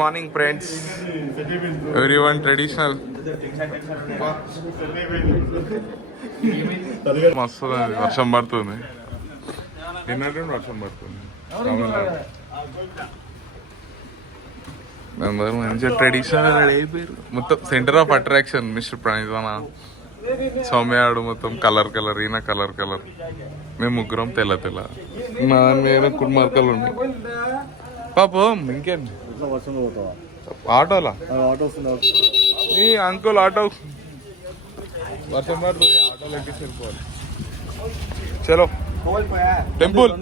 Morning friends, everyone traditional మస్తు వర్షం పడుతుంది. నిన్నటి వర్షం పడుతుంది. మంచిగా ట్రెడిషనల్ అయిపోయారు. మొత్తం సెంటర్ ఆఫ్ అట్రాక్షన్ మిస్టర్ ప్రణీతన సౌమ్యాడు మొత్తం కలర్ కలర్, ఈయన కలర్ కలర్, మేము ముగ్గురం తెల్ల తెల్ల. నా మీద కుడిమార్కలు ఉన్నాయి. పాపం ఇంకేంటి ఆటోలా ఈ అంకుల్ ఆటో వర్షం పడుతుంది, ఆటోలో ఎక్కి వెళ్ళిపోవాలి. చలో టెంపుల్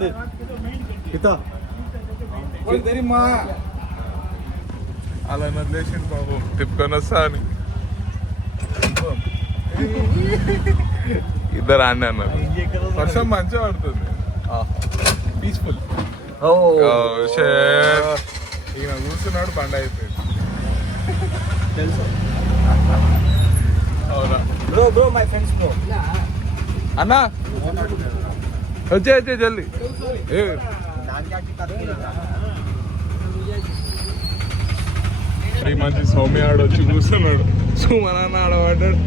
అలా వదిలేసింది బాబు, తిప్పుకొని వస్తా అని. ఇద్దరు ఆండి అన్నారు. వర్షం మంచిగా పడుతుంది, పీస్ఫుల్. ఈయన కూర్చున్నాడు, బండ అయిపోయింది. అన్నా వచ్చే జల్దీ. ఈ మంచి సౌమ్య ఆడు వచ్చి కూర్చున్నాడు. సుమనన్న ఆడబడ్డాడు.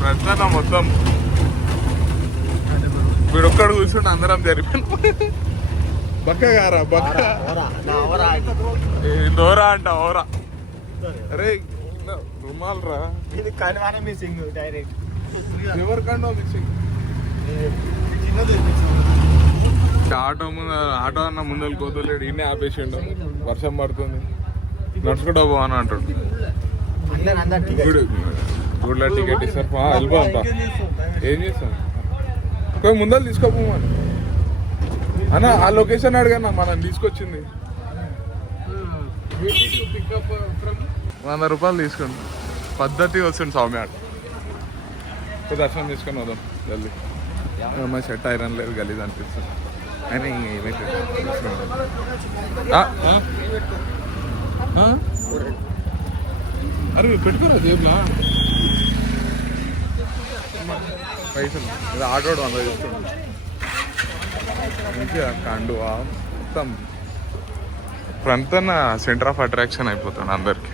ప్రస్తుతం మొత్తం వీడొక్కడు కూర్చుంటే అందరం జరిపాను. బక్క గారా బక్క దోరా అంట ఓరా. అరే రుమాల్ రా, ఎవరికండో మిస్సింగ్. ఆటో ముందు ఆటో అన్న ముందర కోతలేడు, ఇన్నే ఆపేసిండు. వర్షం పడుతుంది, నడుచుకుంటా పోవని అంటాడు. గుడ్ల టికెట్ ఇస్తారు, వెళ్ళిపోతా. ఏం చేస్తాను ముందర తీసుకోపోమని అన్న. ఆ లొకేషన్ అడిగాను, మనం తీసుకొచ్చింది. 100 రూపాయలు తీసుకోండి. పద్ధతి వస్తుంది సౌమ్య. దర్శనం తీసుకొని వదాం జల్దీ. మా షర్ట్ ఐరన్ లేదు, గలీజ్ అనిపిస్తుంది. అయినా ఏమైతే అరే పెట్టుకోరా జేబులా పైసలు. ఇది ఆటోడు అందరూ తీసుకోండి. మంచిగా కండువా మొత్తం ఫ్రంట్ అన్న సెంటర్ ఆఫ్ అట్రాక్షన్ అయిపోతాడు అందరికి.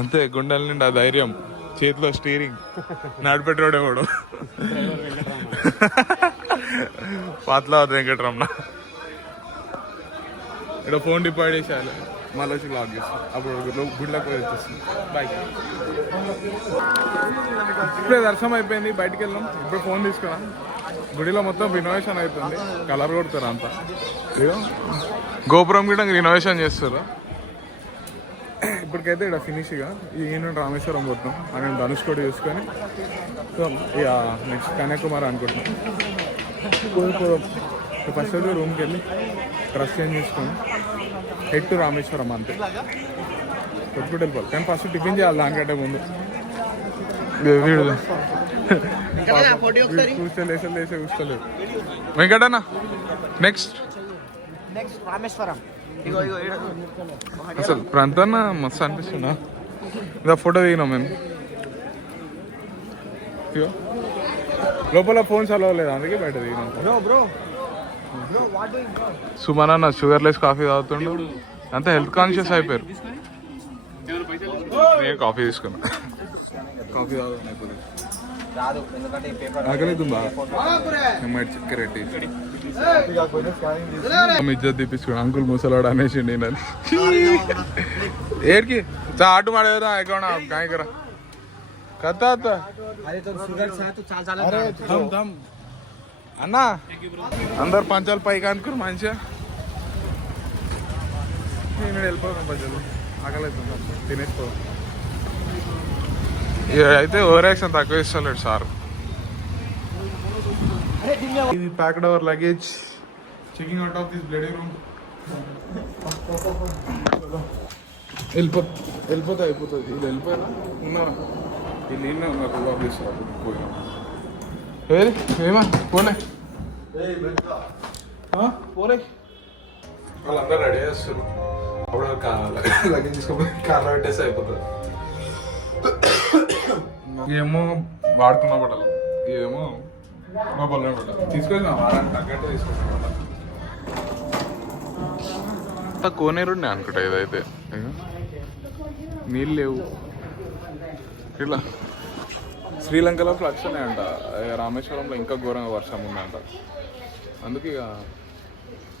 అంతే, గుండెల నిండా ధైర్యం, చేతిలో స్టీరింగ్, నడిపెట్టాడు ఎవడు పాత్లావతి వెంకటరమణ. ఇక్కడ ఫోన్ డిపాయిడ్ చేసేయాలి, మళ్ళీ వచ్చి లాక్ చేస్తాం. అప్పుడు గుడ్లకు పోయి వచ్చేస్తుంది. బాయ్. ఇప్పుడే దర్శనం అయిపోయింది, బయటికి వెళ్ళాం. ఇప్పుడు ఫోన్ తీసుకున్నాం. గుడిలో మొత్తం రినోవేషన్ అవుతుంది, కలర్ కొడతారు అంతా. గోపురం కూడా రినోవేషన్ చేస్తారు. ఇప్పటికైతే ఇక్కడ ఫినిష్గా ఈ నుండి రామేశ్వరం పోతున్నాం. అక్కడ ధనుష్కోటి చూసుకొని ఇక నెక్స్ట్ కన్యాకుమారి అనుకుంటున్నాం. ఫస్ట్ అయితే రూమ్కి వెళ్ళి డ్రెస్ చేంజ్ చేసుకొని హెడ్ టు రామేశ్వరం అంతే. కొట్టుకుంటూ వెళ్ళిపోవాలి, కానీ ఫస్ట్ టిఫిన్ చేయాలి దానికంటే ముందు. కూర్చోలేసలేదు వెంకటన్న. నెక్స్ట్ రామేశ్వరం. అసలు ప్రాంతాన్న మస్తు అనిపిస్తున్నా. ఇలా ఫోటో దిగినాం మేము. లోపల ఫోన్స్ అలవ్ లేదు, అందుకే బయట దిగినాం. సుమనన్న షుగర్లెస్ కాఫీ తాగుతుండు. అంతా హెల్త్ కాన్షియస్ అయిపోయారు. నేను కాఫీ తీసుకున్నా. కాఫీ తాగుతున్నా ఇప్పుడు. ఆకలితుందా చక్కెర ఇజ్జత్ తీపించుకోండి. అంకుల్ ముసలాడు అనేసి నేను ఏడికి ఆటు మాడేదా అకౌంట్ కాయకరా కథ అన్నా. అందరు పంచాలు పైకి అనుకురు మంచిగా. నేను వెళ్ళిపోతాం పంచాలు, ఆకలితుంది, తినేసుకో. అయితే ఓవర్ యాక్షన్ తక్కువ ఇస్తలేడు సార్. ఇది packed our luggage, checking out of this bloody room. వెళ్ళిపోతే అయిపోతుంది. ఇది వెళ్ళిపోయినా ఉన్నా వీళ్ళు ఇన్నా ఉన్నారు. ఆఫీస్ పోయినా ఏమా పోనే పోలే. వాళ్ళందరూ రెడీ చేస్తారు. అప్పుడు లగేజ్ తీసుకోపోయి కార్లో పెట్టేసి అయిపోతుంది. ఏమో వాడుకున్న పడాలి, ఏమో మా పొలం పడాలి. తీసుకొచ్చిన వారానికి తగ్గట్టు తీసుకొచ్చిన కోనేరుండే అనుకుంటా ఇదైతే. నీళ్ళు లేవు ఇట్లా. శ్రీలంకలో ఫ్లడ్స్ ఉన్నాయంట, రామేశ్వరంలో ఇంకా ఘోరంగా వర్షం ఉందంట. అందుకే ఇక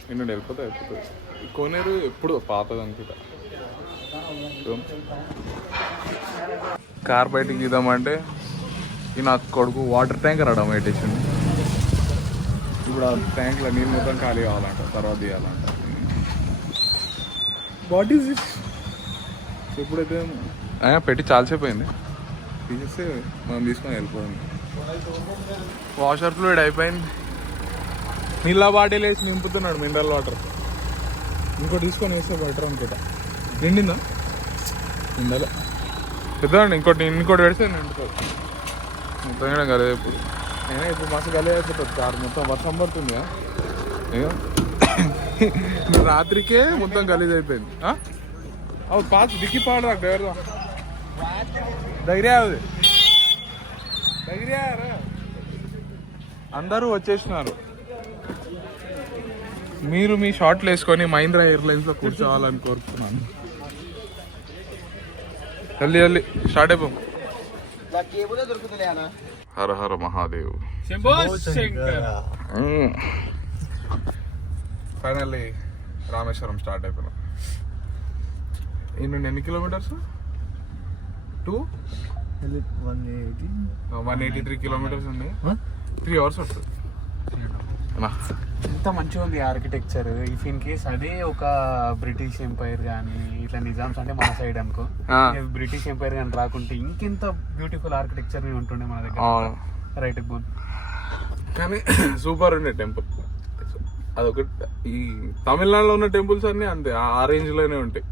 నిన్ను వెళ్ళిపోతే అయిపోతుంది. ఈ కోనేరు ఎప్పుడు పాతది అనుకుంటా. కార్ బయటికి తీద్దామంటే ఈ నా కొడుకు వాటర్ ట్యాంక్ రావడం పెట్టేసింది. ఇప్పుడు ఆ ట్యాంక్లో నీళ్ళు మొత్తం ఖాళీ కావాలంట, తర్వాత తీయాలంట. What is it? ఎప్పుడైతే పెట్టి చాలాసేపు అయింది, తీసేస్తే మనం తీసుకొని వెళ్ళిపోయింది. వాషర్ ఫ్లూయిడ్ అయిపోయింది. నీళ్ళ బాటిల్ వేసి నింపుతున్నాడు మినరల్ వాటర్. ఇంకోటి తీసుకొని వేస్తే బెటర్ అనుకుంటా. నిండిందా? నిండాలి పెద్దదండి. ఇంకోటి పెడితే నిండుతుంది మొత్తం. గలే ఇప్పుడు అయినా ఇప్పుడు మస్తు గలే అయిపోతుంది కారు మొత్తం. వర్షం పడుతుంది రాత్రికే మొత్తం గలీజ్ అయిపోయింది. అవును పాస్ దిక్కి పాడరా డ్రైవర్దా దగ్గరే అది దగ్గరే. అందరూ వచ్చేసినారు. మీరు మీ షార్ట్లు వేసుకొని మహీంద్రా ఎయిర్లైన్స్లో కూర్చోవాలని కోరుతున్నాను. జల్దీ జల్దీ స్టార్ట్ అయిపో. హర హర మహాదేవ్. ఫైనల్లీ రామేశ్వరం స్టార్ట్ అయిపోయినా. ఎన్ని కిలోమీటర్స్? 183 కిలోమీటర్స్ ఉంది. 3 hours వస్తుంది. ఎంత మంచిగా ఉంది ఆర్కిటెక్చర్. ఇఫ్ ఇన్ కేస్ అదే ఒక బ్రిటిష్ ఎంపైర్ కానీ ఇట్లా నిజామ్స్ అంటే మన సైడ్ అనుకో, బ్రిటిష్ ఎంపైర్ కానీ రాకుంటే ఇంకెంత బ్యూటిఫుల్ ఆర్కిటెక్చర్ ఉంటుండే మన దగ్గర. రైట్ బోన్ కానీ సూపర్ ఉండే టెంపుల్. అదొకటి. ఈ తమిళనాడులో ఉన్న టెంపుల్స్ అన్ని అంతే, ఆ రేంజ్ లోనే ఉంటాయి.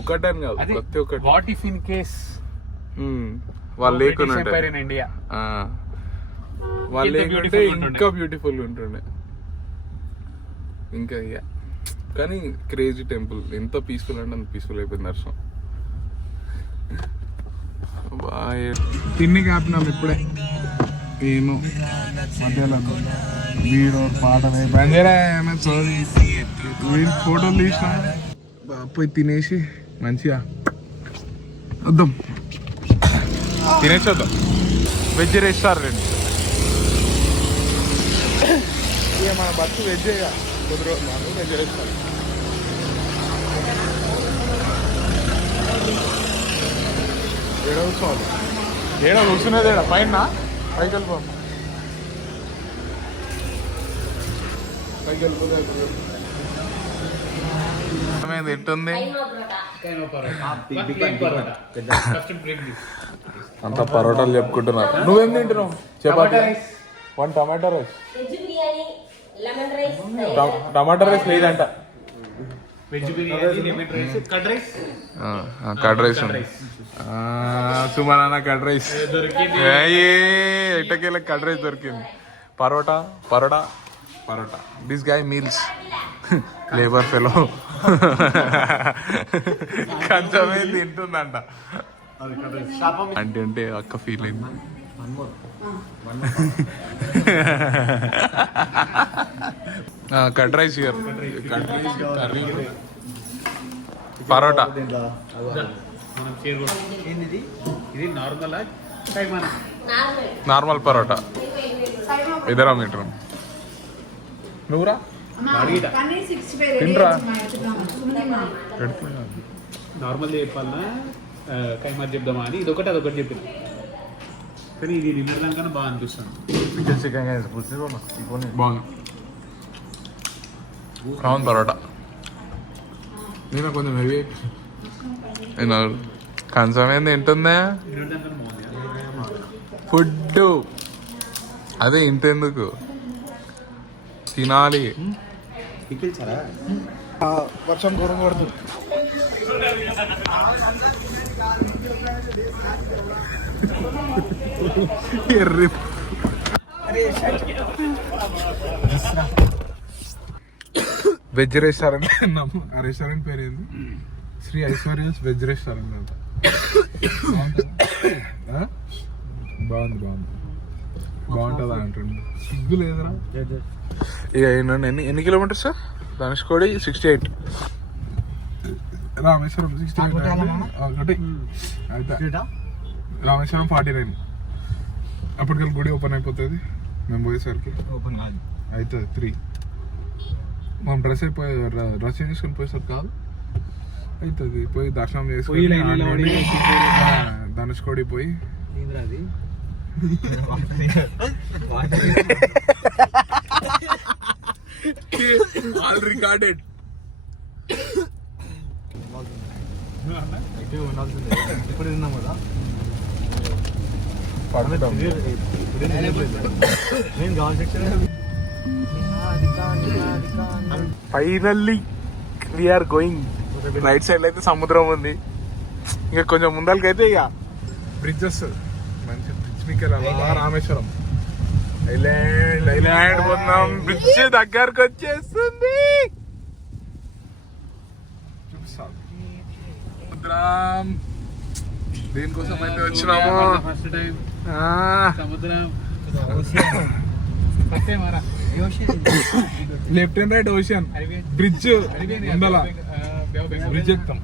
ఒక్కటని కాదు, ప్రతి ఒక్కటి. వాట్ ఇఫ్ ఇన్ కేస్ వాళ్ళు లేకుండా ఇండియా, వాళ్ళు లేకుంటే ఇంకా బ్యూటిఫుల్ ఉంటుండే. ఇంకా ఇక కానీ క్రేజీ టెంపుల్. ఎంత పీస్ఫుల్ అంటే అంత పీస్ఫుల్ అయిపోయింది దర్శనం. తిన్ని కాపినాం ఇప్పుడే. ఏమో మధ్యలో వీడు పాటలు ఫోటోలు తీసిన పోయి తినేసి మంచిగా వద్దాం. తినేసి వద్దాం. Veg restaurant. ఇక మన బస్సు వెజ్జేగా కొద్ది రోజులు మాకు వెజ్ రెస్టారెంట్. ఏడ కూర్చోవాలి? ఏడ కూర్చునేది ఏడ పైన పైకి వెళ్ళిపోవాలి. పైకి వెళ్ళిపోతే ఎట్టుంది అంత పరోటాలు చెప్పుకుంటున్నారు. నువ్వేం తింటున్నావు? Chapati, 1 tomato rice. Tomato rice లేదంట. Curd rice Suman curd rice. ఎట్టకేళ్ళ కర్డ్ రైస్ దొరికింది. Parotta parotta parotta. This guy meals labour fellow కొంచెమే తింటుందంట. అంటే అక్క ఫీల్ అయింది. కర్డ్ రైస్ ఇయర్. Curd rice curry parotta. Normal parotta. ఇద్దరా మీటర్. నువ్వురా తింట్రా. నార్మల్ చెప్పాలన్నా కైమార్ చెప్దామా అని ఇదొకటి అదొకటి చెప్పిన. కానీ ఇది డిన్నర్ దానికన్నా బాగా అనిపిస్తుంది. బాగుంది. ప్రాన్ పరోటా నేను కొంచెం హెవీ కంచం ఏంది తింటుందా ఫుడ్. అదే ఇంతెందుకు తినాలి. వర్షం ఘోరం పడుతుంది. వెజ్ రెస్టారెంట్ తిన్నాము. ఆ రెస్టారెంట్ పేరు ఏంది? శ్రీ ఐశ్వర్యస్ వెజ్ రెస్టారెంట్ అంట. బాగుంటుందా అంటుండే సిగ్గు లేదురా. ఇక ఏంటంటే ఎన్ని కిలోమీటర్స్ ధనుష్కోడి 68, రామేశ్వరం 68 ఒకటి అయితే రామేశ్వరం 49. అప్పటికల్ గుడి ఓపెన్ అయిపోతుంది మేము పోయేసరికి. ఓపెన్ కాదు అవుతుంది 3. మనం డ్రెస్ చేంజ్ చేసుకొని పోయేసరికి కాదు అవుతుంది. పోయి దర్శనం చేసుకొని ధనుష్కోడి పోయి ఆల్ రికార్డెడ్. ఇప్పుడు తిన్నాం కదా finally we're going. Right side అయితే సముద్రం ఉంది, ఇంకా కొంచెం ముందలకైతే ఇక బ్రిడ్జెస్ మంచి బ్రిడ్జ్ మీకు రామేశ్వరం ఐలాండ్ పోతున్నాం. బ్రిడ్జ్ దగ్గరకు వచ్చేస్తుంది. దేనికోసం అయితే వచ్చినాము. ఫస్ట్ టైం సముద్రం left and right ocean bridge ఉండాల. బ్రిడ్జ్ ఎక్కుతాం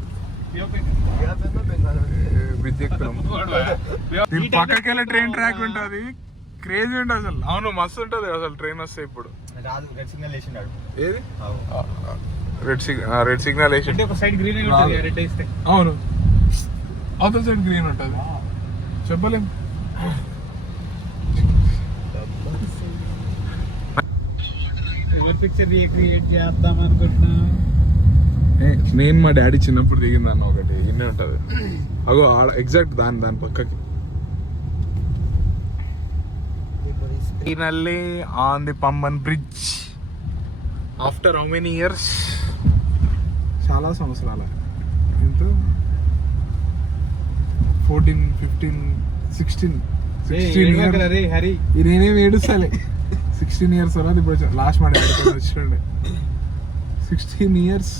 బ్రిడ్జ్ ఎక్కుతాం. దీని పక్కకెళ్ళి ట్రైన్ ట్రాక్ ఉంటుంది, క్రేజీ ఉంటుంది అసలు. అవును మస్తు ఉంటుంది అసలు ట్రైన్ వస్తే. ఇప్పుడు ఏది రెడ్ సిగ్నల్ వేసి అవును, అవతల సైడ్ గ్రీన్ ఉంటుంది. చెప్పలేం. పిక్చర్ రీక్రియేట్ చేద్దాం అనుకుంటున్నా. నేను మా డాడీ చిన్నప్పుడు దిగిందన్న ఒకటి ఇన్నే ఉంటుంది. అగో ఎగ్జాక్ట్ దాని పక్కకి. Finally on the Pamban bridge after how many years? చాలా సంవత్సరాల. ఎంత 14, 15, 16 హరి నేనేం ఏడుస్తాలే. 16 years తర్వాత ఇప్పుడు లాస్ట్ మాట వచ్చిండే. 16 years.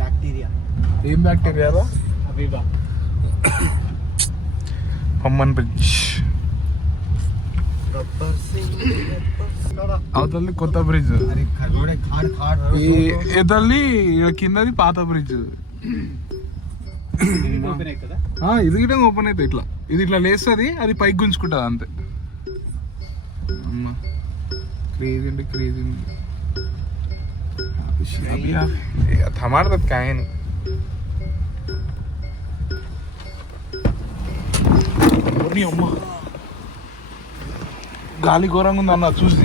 బ్యాక్టీరియా ఏం బ్యాక్టీరియా? అబీబా పంబన్ బ్రిడ్జ్ అవతల్లి కొత్త బ్రిడ్జ్, ఇతల్లి కిందది పాత బ్రిడ్జ్. ఇది గిట్ట ఓపెన్ అవుతుంది ఇట్లా. ఇది ఇట్లా లేస్తుంది, అది పైకి గుంజుకుంటుంది అంతే. అమ్మా క్రేజీ అంటే క్రేజీ. थमाडतात काय नाही. అమ్మ గాలి ఘోరంగా ఉంది అన్న చూసి.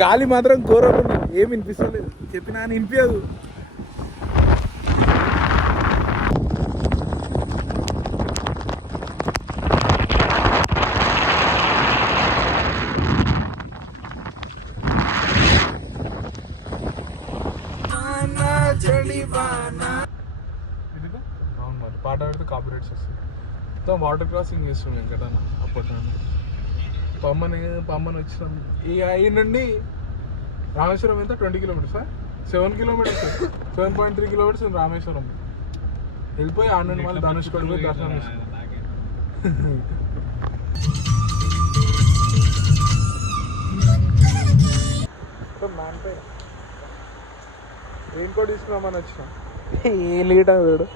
గాలి మాత్రం ఘోరంగా ఉంది, ఏమి వినిపిస్తలేదు. చెప్పినా అని వినిపించదు. పాట పెడితే కాపీరైట్స్ వస్తాయి. మొత్తం వాటర్ క్రాసింగ్ చేస్తున్నాం వెంకటన్న అప్పట్లో. పమ్మని వచ్చినాం. ఈ అయ్యి నుండి రామేశ్వరం ఎంత 20 kilometers, 7 kilometers, 7.3 kilometers రామేశ్వరం వెళ్ళిపోయి ఆడ నుండి మళ్ళీ ధనుష్కోడి పోయి దర్శనం చేసుకున్నాం. రెయిన్ కోట్ తీసుకున్నామని వచ్చినాం. ఏ లేట్ వీడు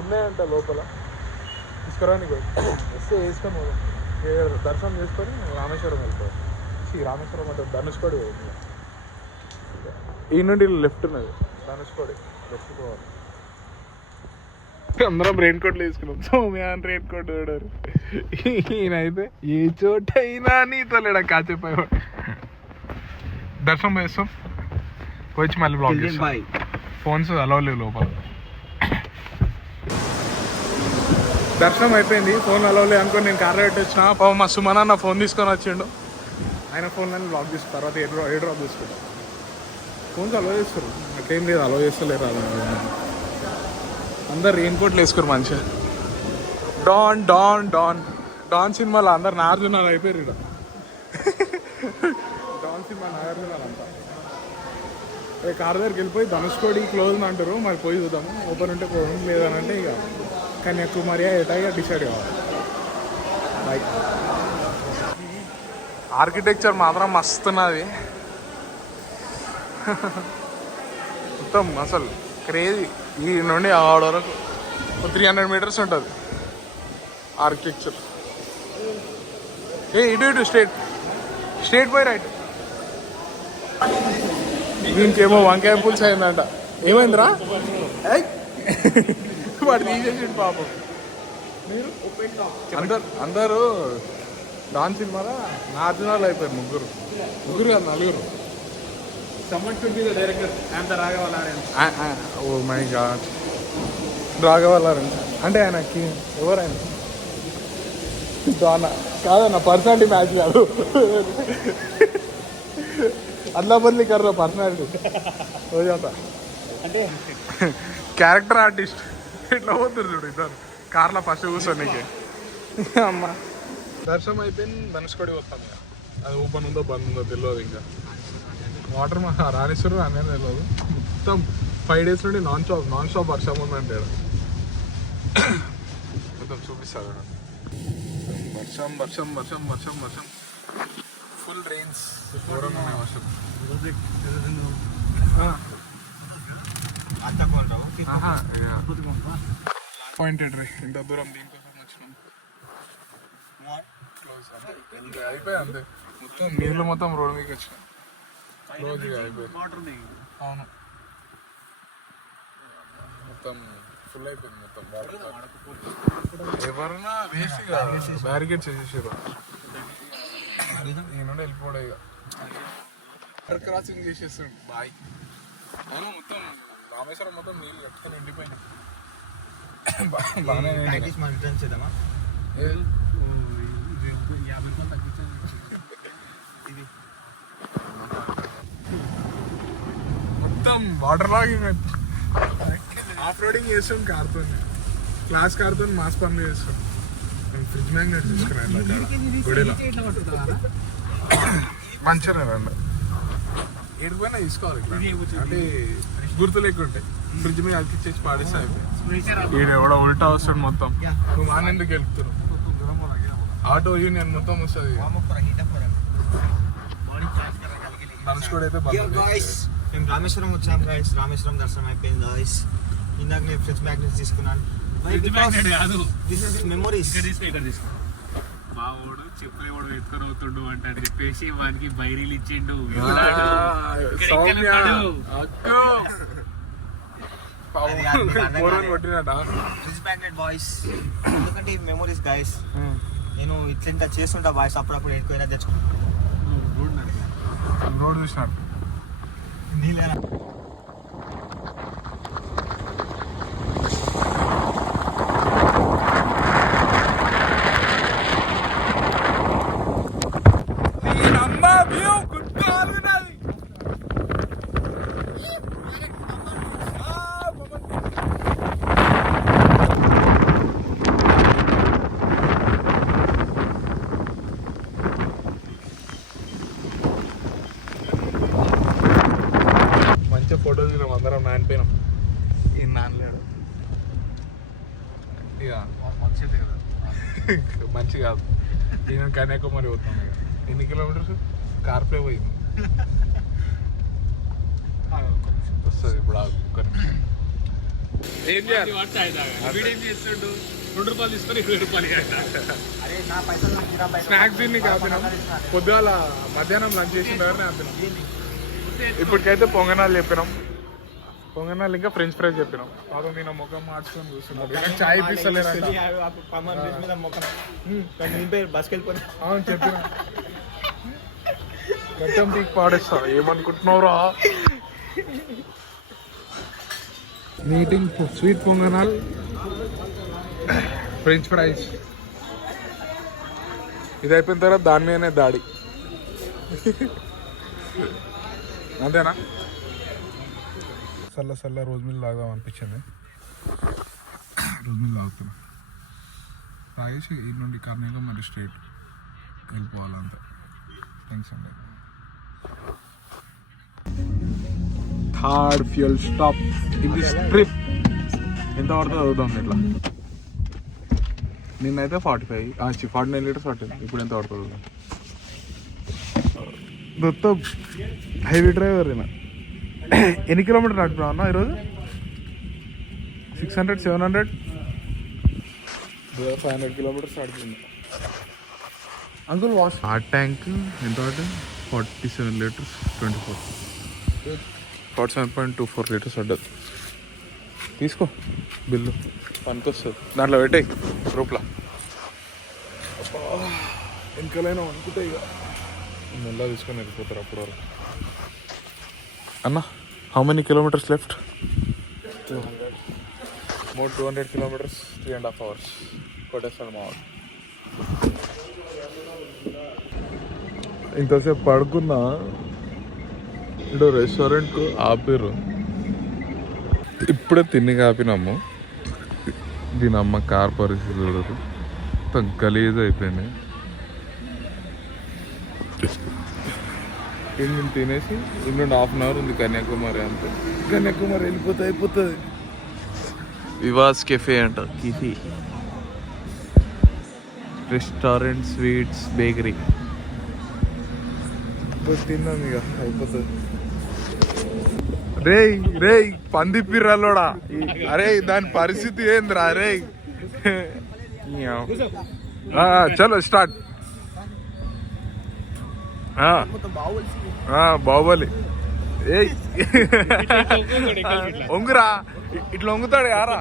ఉన్నాయంట లోపల, తీసుకురానికి వస్తే వేసుకొని పోదాం. దర్శనం చేసుకొని రామేశ్వరం వెళ్ళిపోయాం. రామేశ్వరం అంటే ధనుష్కోడి పోయింది. ఈ నుండి లెఫ్ట్ ఉన్నది ధనుష్కోడి, లెఫ్ట్ పోవాలి. అందరం రెయిన్ కోట్లు తీసుకున్నాం. సౌమ్యాన్ రెయిన్ కోట్ వాడారు. ఈయనైతే ఏ చోటైనా నీతో లేడా కాచేపోయాడు. దర్శనం చేస్తాం, వచ్చి మళ్ళీ బ్లాక్ చేస్తాం. ఫోన్స్ అలవ్ లేవు లోపల. దర్శనం అయిపోయింది, ఫోన్ అలవ్ లేదు అనుకోని నేను కార్లో పెట్టి వచ్చిన. పాపం మా సుమన్ నా ఫోన్ తీసుకొని వచ్చిండు. ఆయన ఫోన్లని బ్లాక్ చేసిన తర్వాత ఏ డ్రాప్ చేసుకుంటాం. ఫోన్స్ అలవ్ చేస్తారు, నాకేం లేదు అలవ్ చేస్తలేరు. అందరు రెయిన్ కోట్లు వేసుకోరు మంచిగా. డాన్ డాన్ డాన్ డాన్ సినిమాలో అందరు నాగార్జున అయిపోయారు ఇక్కడ. డాన్ సినిమా నాగార్జున అంతా కార్ దగ్గరికి వెళ్ళిపోయి ధనుష్కోడి క్లోజ్ అంటారు. మరి పోయి చూద్దాము, ఓపెన్ ఉంటే పోదాం, లేదనంటే ఇక కన్యాకుమారి ఎటాగా డిసైడ్ కావాలి. బాయ్. ఆర్కిటెక్చర్ మాత్రం మస్తున్నది మొత్తం అసలు క్రేజీ. ఈ నుండి ఆడ వరకు 300 మీటర్స్ ఉంటుంది ఆర్కిటెక్చర్. ఇటు స్ట్రేట్ బై రైట్. దీనికేమో వంకాయ పులుసు అయిందంట. ఏమైందిరా? వాడు తీసేసిండు పాపం. అందరూ డాన్ సినిమాలో నార్జునాలు అయిపోయారు. ముగ్గురు కాదు, నలుగురు. Oh my God, Raghava Lawrence అంటే ఆయనకి ఎవరైనా దానా కాదన్న, పర్సనాలిటీ మ్యాచ్ కాదు. అల్లా బదిలీ కర్ర పర్సనాలిటీ రోజంతా అంటే క్యారెక్టర్ ఆర్టిస్ట్. ఇట్లా పోతుంది చూడు ఇద్దరు కార్లో ఫస్ట్ కూర్చోనికి. అమ్మ దర్శనం అయిపోయింది. ధనుష్కోడి వస్తాం ఇక. అది ఓపెన్ ఉందో బంద్ ఉందో తెలియదు. ఇంకా వాటర్ మా రాణేశ్వరం అనేది తెలియదు. మొత్తం 5 days నుండి నాన్ స్టాప్ వర్షం ఉందంటే మొత్తం చూపిస్తారు. వర్షం వర్షం వర్షం వర్షం వర్షం ఫుల్ రెయిన్స్. ఘోరంగా ఉన్నాయి వర్షం. పాయింటెడ్ రే ఇంత దూరం దీనికోసం వచ్చినాం. అయిపోయి అంతే మొత్తం నీళ్ళు మొత్తం రోడ్ మీకు వచ్చినాయి. రోజు అయిపోయింది. అవును మొత్తం ఫుల్ అయిపోయింది. మొత్తం ఎవరన్నా వేసి బ్యారికేడ్ చేసేసారు. ఈ నుండి వెళ్ళిపోవడం ఇక క్రాసింగ్ చేసేస్తాడు. బాయ్. అవును మొత్తం రామేశ్వరం మొత్తం నీళ్ళు కట్టుకొని ఎండిపోయినాయి. బాగానే మొత్తం వాటర్ లాగింగ్. ఆఫ్ రోడింగ్ చేస్తాం కార్తో, క్లాస్ కార్తో మాస్ పనులు చేస్తాం. ఫ్రిడ్జ్ మ్యాగ్నెట్ తీసుకున్నాను గుడిలో. మంచిగా రండి ఏడిపోయినా తీసుకోవాలి. అంటే గుర్తు లేకుంటే ఫ్రిడ్జ్ మీద అతికిచ్చేసి పాడేస్తే అయిపోయి. ఈడ ఎవడో ఉల్టా వస్తాడు మొత్తం. నువ్వు మానెందుకు వెళ్తున్నావు? ఆటో యూనియన్ మొత్తం వస్తుంది. ధనుష్కోడి అయితే మేము రామేశ్వరం వచ్చాం గైస్. రామేశ్వరం దర్శనం అయిపోయింది గైస్. ఇందాక నేను ఫ్రిడ్జ్ మ్యాగ్నెట్ తీసుకున్నాను. మెమోరీస్. మా వాడు చెప్పులేవాడు ఎత్తుకొని అవుతుండు అంటాడు చెప్పేసి వానికి బైరీలు ఇచ్చిండు. ఫ్రిడ్జ్ మ్యాగ్నెట్ బాయ్స్ ఎందుకంటే మెమోరీస్ గైస్. నేను ఇట్లా చేస్తుంటా బాయ్స్. అప్పుడప్పుడు ఎక్కువైనా తెచ్చుకుంటా. రోడ్ చూసినాడు నీళ్ళ ఫోటో తీసినాం అందరం. నానిపోయినాం. ఈ నానలేడు ఇక మంచి కాదు. ఈయన కన్యాకుమారి పోతాం. ఇక ఎన్ని కిలోమీటర్స్ కార్ప్లే పోయింది వస్తుంది ఇప్పుడు. ఏం చేయాలి? వీడేం చేస్తుండు? 2 రూపాయలు తీసుకొని 20 రూపాయలు. స్నాక్స్ దీన్ని ఆపినాం. పొద్దుగాల మధ్యాహ్నం లంచ్ చేసిన దగ్గరనే ఆపినాం. ఇప్పటికైతే పొంగనాలు చెప్పినాం. పొంగనాలు ఇంకా ఫ్రెంచ్ ఫ్రైస్ చెప్పినాం. పాపం నేను ముఖం మార్చుకొని చూస్తున్నాడు. చాయ్ ఇప్పిస్తలేరు. అవును చెప్పిన మొత్తం పీక్ పాడేస్తా. ఏమనుకుంటున్నావురా? మీటింగ్ స్వీట్ పొంగనాలు, ఫ్రెంచ్ ఫ్రైస్. ఇది అయిపోయిన తర్వాత దాని మీదనే దాడి. అంతేనా? చల్ల రోజ్ మిల్ తాగుదాం అనిపించింది. రోజ్ మిల్ తాగుతున్నాం. తాగేసి ఈ నుండి కర్ణాటక స్ట్రేట్ వెళ్ళిపోవాలంతే. థ్యాంక్స్ అండి. Third fuel stop in this trip. ఎంత పడుతుందో చదువుతాం ఇట్లా. నిన్నైతే 49 లీటర్స్ పట్టింది. ఇప్పుడు ఎంత పడుతుంది? మొత్తం హైవే డ్రైవర్ అయినా. ఎన్ని కిలోమీటర్ నడుపుతున్నావు అన్న ఈరోజు? 600, 700, 500 కిలోమీటర్స్ నడుపుతుంది అంకుల్. వాష్ ఆ ట్యాంక్ ఎంత పట్టింది? 47 లీటర్స్ 47.24 లీటర్స్ పడ్డది. తీసుకో బిల్లు, పనికి వస్తుంది. దాంట్లో పెట్టే గ్రూప్లో. ఇంకలైనా అనుకుంటే ఇక మెల్ల తీసుకొని వెళ్ళిపోతారు అప్పటి వరకు. అన్న how many kilometres left? 200 kilometres 3.5 hours కొట్టేస్తాడు మా వాడు. ఇంతసేపు పడుకున్నా. ఇటు రెస్టారెంట్కు ఆపిర్రు. ఇప్పుడే తిని కాపినాము. దీని అమ్మ కార్ పరిస్థితి చూడరు, మొత్తం గలీజ్ అయిపోయినాయి. ఇంటి తినేసి ఇంటి 1/2 hour ఉంది కన్యాకుమారి. అంతే, కన్యాకుమారి వెళ్ళిపోతే అయిపోతుంది. వివాస్ కెఫే అంట, కిఫీ రెస్టారెంట్, స్వీట్స్, బేకరీ. తిన్నాం ఇక అయిపోతుంది. రేయ్ రేయ్ పంది పిర్రలోడా, అరే దాని పరిస్థితి ఏందిరా రే. చలో స్టార్ట్. బాహుబలి. ఏయ్ ఒంగురా, ఇట్లా ఒంగుతాడు యారా.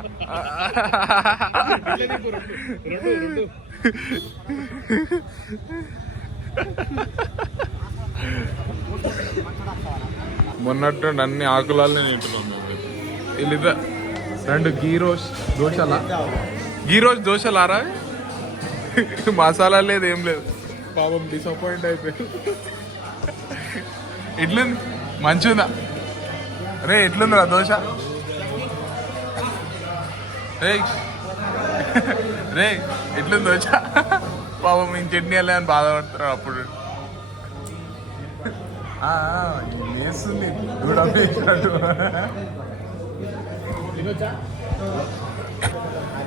మొన్నట్టు అన్ని ఆకులాలని తింటున్నాం వీళ్ళిద్ద. 2 గీ రోజ్ దోశలారా. మసాలా లేదు, ఏం లేదు. పాపం డిసప్పాయింట్ అయిపోయాడు. ఎట్లుంది? మంచిగా రే. ఎట్లుందిరా దోశ? రే రే ఎట్లుంది దోశ? పాపం మేము చట్నీ వెళ్ళా అని బాధపడుతున్నారు అప్పుడు. వేస్తుంది దూడ వేసినట్టు.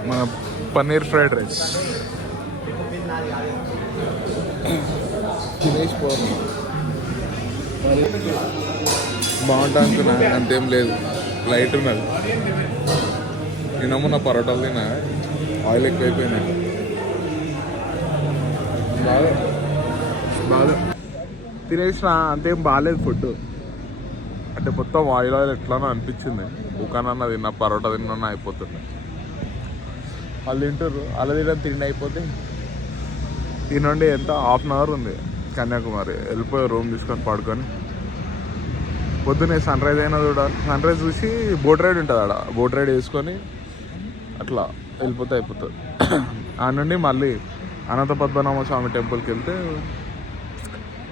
మన పన్నీర్ ఫ్రైడ్ రైస్ తినేసి పోవాలి. బాగుంటా అనుకున్నా, అంతేం లేదు, లైట్ ఉన్నది. నేనమ్మ నా పరోటాలు తిన్నా, ఆయిల్ ఎక్కువైపోయినాయి. బాగా తినేసిన, అంతేం బాగాలేదు ఫుడ్. అంటే మొత్తం ఆయిల్ ఎట్లానో అనిపించింది. దుకాణాన్న తిన్నా, పరోటా తిన్నా అయిపోతుంది. వాళ్ళు తింటారు, అలా తిండి అయిపోతే తినండి. ఎంత 1/2 hour ఉంది కన్యాకుమారి. వెళ్ళిపోయి రూమ్ తీసుకొని పడుకొని పొద్దున్నే సన్ రైజ్ అయినా చూడాలి. సన్ రైజ్ చూసి బోట్ రైడ్ ఉంటుంది ఆడ, బోట్ రైడ్ వేసుకొని అట్లా వెళ్ళిపోతే అయిపోతుంది. ఆ నుండి మళ్ళీ అనంత పద్మనాభ స్వామి టెంపుల్కి వెళ్తే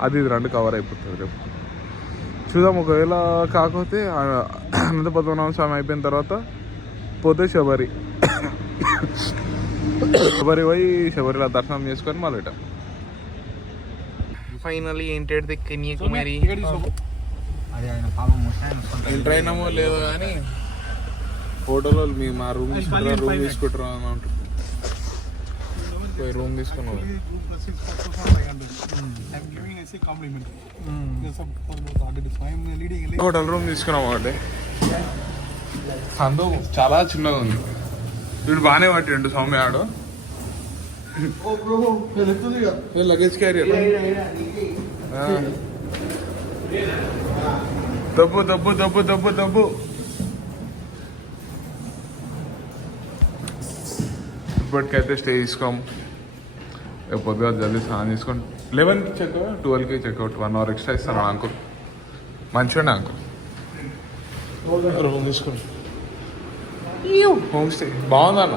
అది 2 కవర్ అయిపోతుంది. రేపు చూద్దాం. ఒకవేళ కాకపోతే అనంత పద్మనాభ స్వామి అయిపోయిన తర్వాత పోతే శబరి పోయి శబరిలో దర్శనం చేసుకొని మళ్ళీ ఫైనల్లీ ఏంటి కన్యాకుమారి. ఎంటర్ అయినామో లేదో కానీ ఫోటోలో మా రూమ్ తీసుకుంటారా అని అంటారు. పోయి రూమ్ తీసుకున్నాం. హోటల్ రూమ్ తీసుకున్నాం ఒకటి. సందు చాలా చిన్నగా ఉంది. వీడు బాగానే పట్టిండు సౌమ్య ఆడు. లగేజ్ క్యారియర్ దబ్బు దబ్బు దబ్బు దబ్బు దబ్బు. ఇప్పటికైతే స్టే తీసుకోం. పొద్దుగా జల్దీ స్నానం తీసుకొని 11కి చెక్అవుట్, 12కి చెక్అవుట్. 1 hour ఎక్స్ట్రా ఇస్తాను అంకుల్. మంచిగా అంకుల్. రూమ్ తీసుకుని హోమ్ స్టే బాగుందన్న.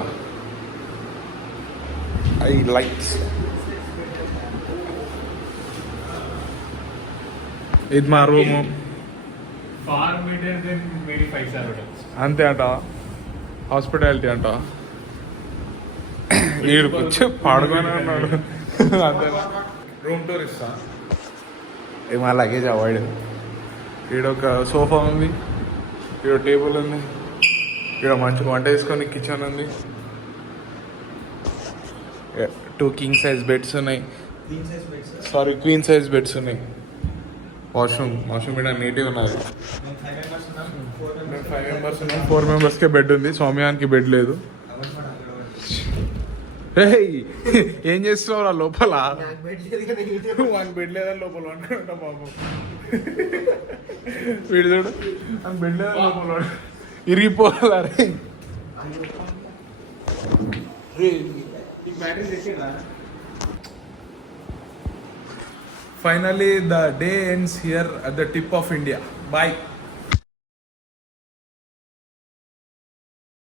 I likes. ఇది మా రూము. అంతే అంట. హాస్పిటాలిటీ అంట. వీడు వచ్చి పాడుకొని ఉన్నాడు. అంతేనా? రూమ్ టూర్ ఇస్తా. మా లగేజ్ అవాయిడ్. ఇక్కడ ఒక సోఫా ఉంది, ఇక్కడ టేబుల్ ఉంది, ఇక్కడ మంచి వంట వేసుకొని కిచెన్ ఉంది, 2 king size బెడ్స్ ఉన్నాయి, సారీ క్వీన్ సైజ్ బెడ్స్ ఉన్నాయి, వాష్రూమ్ మీద నీట్గా ఉన్నది. 5 members ఉన్నాం, 4 membersకే బెడ్ ఉంది, సౌమ్యానికి బెడ్ లేదు. ఏం చేస్తున్నావు లోపల? వన్ బెడ్ లేదని లోపల అనుకుంటా బాబు. వీడు చూడు అని బెడ్ లేదని లోపల ఇరిగిపోవాలి. Finally, the day ends here at the tip of India. Bye.